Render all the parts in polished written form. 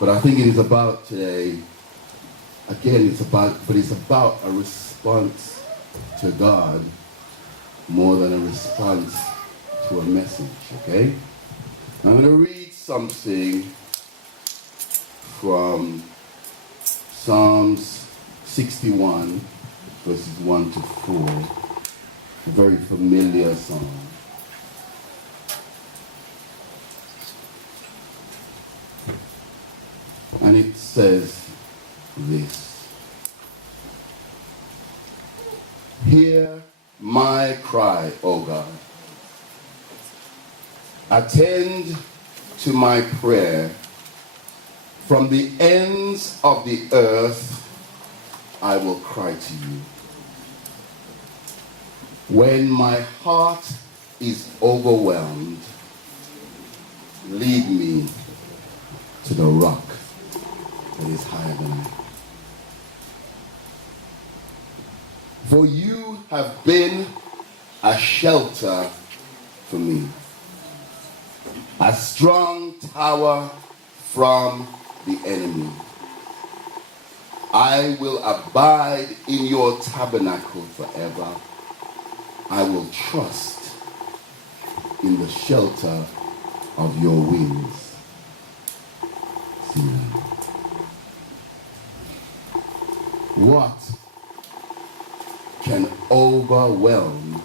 But I think it is about today, again, it's about a response to God more than a response to a message, okay? I'm going to read something from Psalms 61, verses 1 to 4, a very familiar psalm. And it says this: Hear my cry, O God. Attend to my prayer. From the ends of the earth, I will cry to you. When my heart is overwhelmed, lead me to the rock that is higher than I. For you have been a shelter for me, a strong tower from the enemy. I will abide in your tabernacle forever. I will trust in the shelter of your wings. What can overwhelm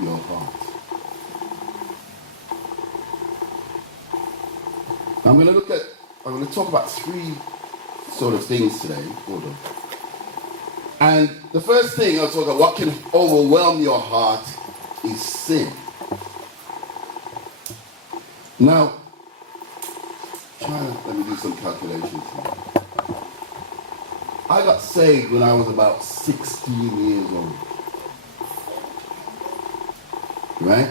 your heart? I'm going to talk about three sort of things today. Hold on. And the first thing I'll talk about, what can overwhelm your heart, is sin. Now, let me do some calculations here. I got saved when I was about 16 years old. Right?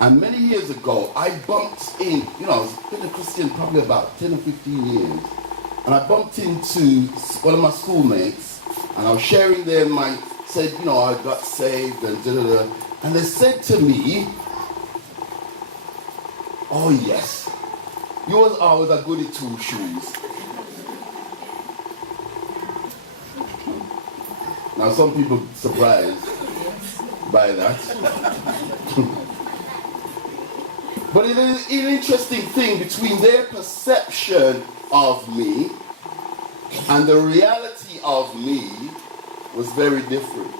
And many years ago, I bumped in, I've been a Christian probably about 10 or 15 years, and I bumped into one of my schoolmates, and I was sharing them, I said, I got saved, and da-da-da. And they said to me, oh yes, you was always a goody two-shoes. Now some people surprised by that. But it is an interesting thing between their perception of me and the reality of me was very different.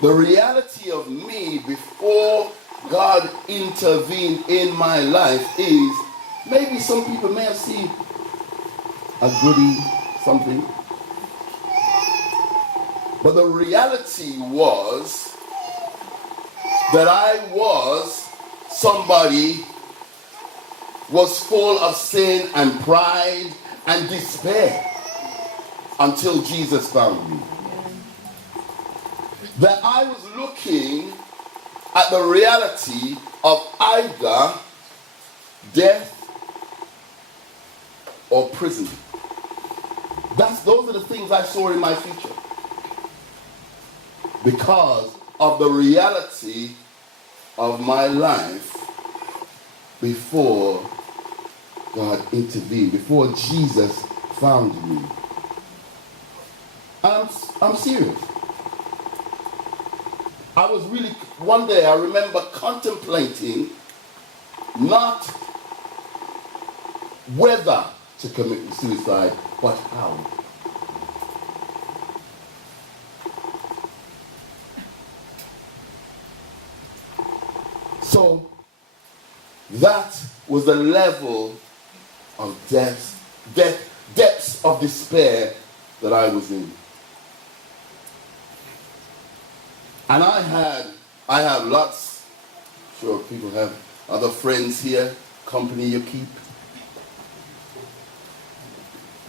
The reality of me before God intervened in my life is, maybe some people may have seen a goody something, but the reality was that I was somebody was full of sin and pride and despair until Jesus found me. That I was looking at the reality of either death or prison. Those are the things I saw in my future. Because of the reality of my life before God intervened, before Jesus found me. I'm serious. I was really, one day I remember contemplating not whether to commit suicide, but how. So that was the level of depths of despair that I was in. And I have lots, sure people have other friends here, company you keep.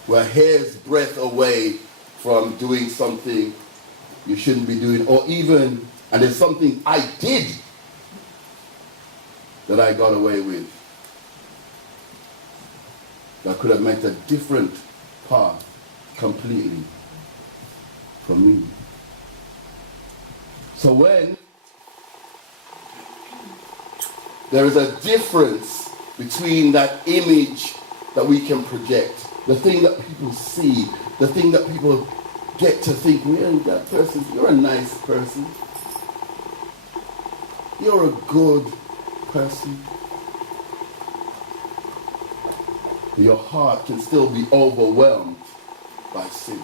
We're a hair's breadth away from doing something you shouldn't be doing, or even, and there's something I did that I got away with that could have meant a different path completely from me. So when there is a difference between that image that we can project, the thing that people see, the thing that people get to think, well, that person, you're a nice person. You're a good person. Your heart can still be overwhelmed by sin.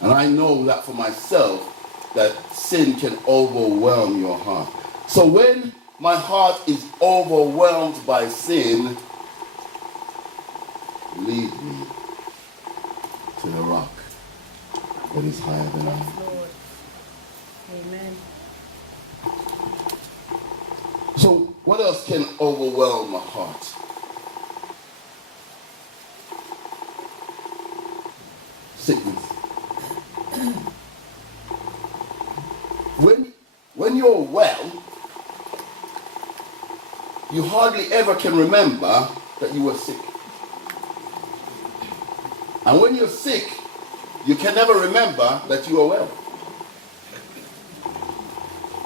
And I know that for myself, that sin can overwhelm your heart. So when my heart is overwhelmed by sin, lead me to the rock that is higher than I. Lord. Amen. So what else can overwhelm a heart? Sickness. When you're well, you hardly ever can remember that you were sick. And when you're sick, you can never remember that you are well.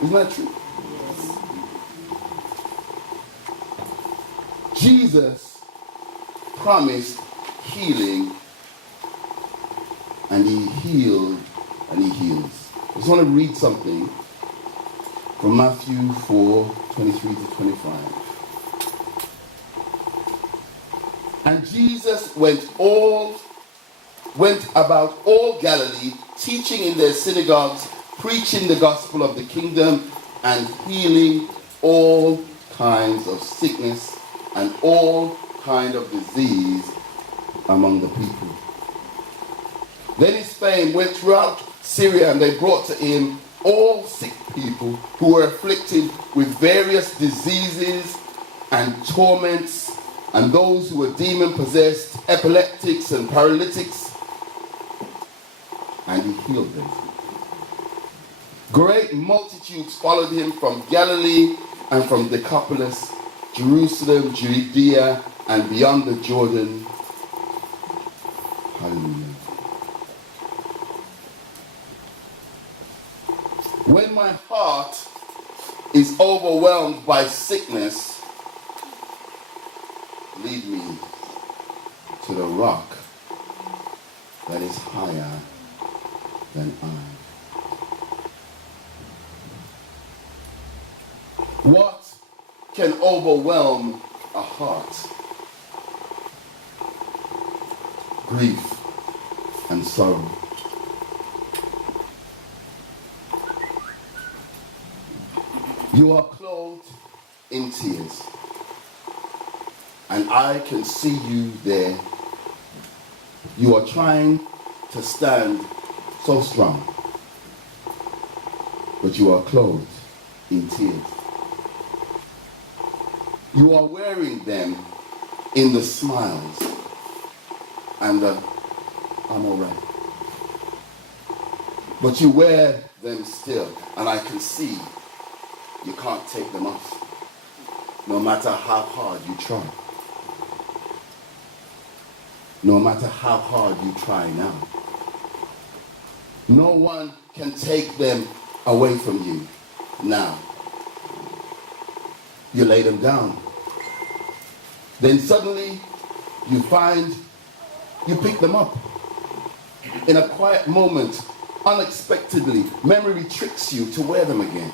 Isn't that true? Yes. Jesus promised healing, and he healed, and he heals. I just want to read something from Matthew 4:23 to 25. And Jesus went about all Galilee, teaching in their synagogues, preaching the gospel of the kingdom, and healing all kinds of sickness and all kind of disease among the people. Then his fame went throughout Syria, and they brought to him all sick people who were afflicted with various diseases and torments, and those who were demon-possessed, epileptics and paralytics, and he healed them. Great multitudes followed him from Galilee and from Decapolis, Jerusalem, Judea, and beyond the Jordan. Hallelujah. When my heart is overwhelmed by sickness, lead me to the rock that is higher than I. What can overwhelm a heart? Grief and sorrow. You are clothed in tears, and I can see you there. You are trying to stand so strong, but you are clothed in tears. You are wearing them in the smiles and the I'm all right. But you wear them still, and I can see you can't take them off, no matter how hard you try. No matter how hard you try now. No one can take them away from you now. You lay them down. Then suddenly you find you pick them up. In a quiet moment, unexpectedly, memory tricks you to wear them again.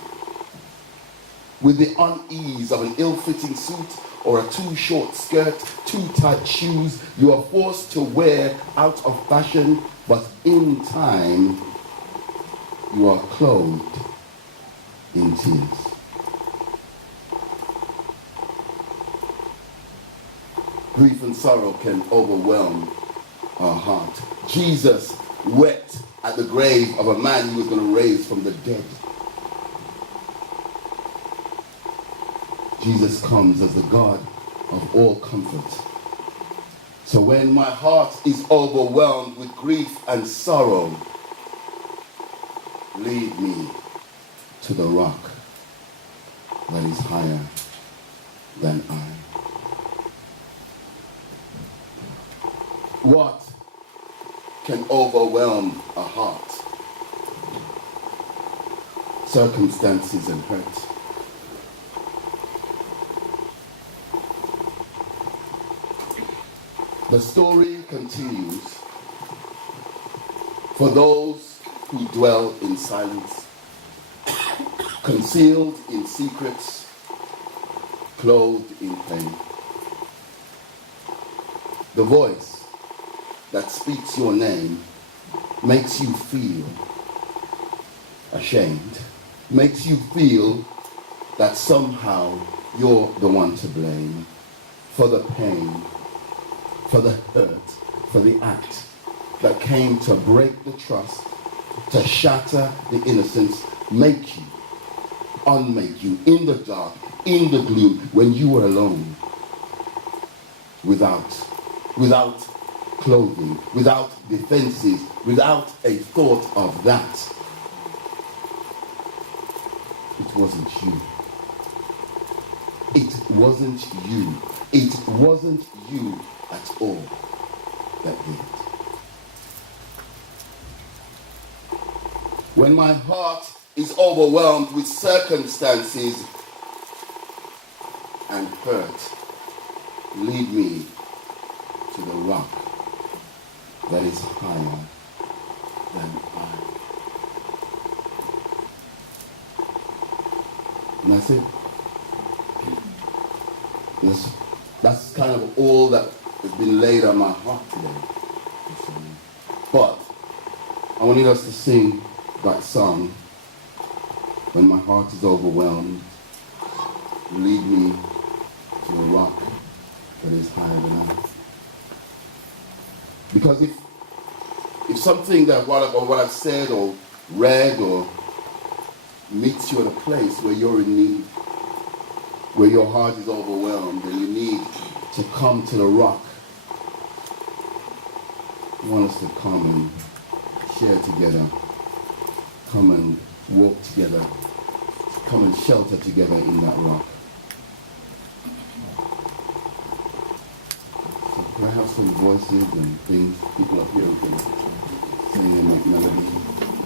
With the unease of an ill-fitting suit or a too short skirt, too tight shoes, you are forced to wear out of fashion, but in time, you are clothed in tears. Grief and sorrow can overwhelm our heart. Jesus wept at the grave of a man he was going to raise from the dead. Jesus comes as the God of all comfort. So when my heart is overwhelmed with grief and sorrow, lead me to the rock that is higher than I. What can overwhelm a heart? Circumstances and hurt. The story continues for those who dwell in silence, concealed in secrets, clothed in pain. The voice that speaks your name makes you feel ashamed, makes you feel that somehow you're the one to blame for the pain, for the hurt, for the act that came to break the trust, to shatter the innocence, make you, unmake you in the dark, in the gloom, when you were alone, without clothing, without defenses, without a thought of that. It wasn't you. It wasn't you. It wasn't you at all that did it. When my heart is overwhelmed with circumstances and hurt, lead me to the rock that is higher than I. And that's it. That's kind of all that has been laid on my heart today. But I wanted us to sing that song, when my heart is overwhelmed, lead me to a rock that is higher than I. Because if something that what I've said or read or meets you at a place where you're in need, where your heart is overwhelmed and you need to come to the rock, I want us to come and share together, come and walk together, come and shelter together in that rock. So can I have some voices and things, people up here who can sing and make melody?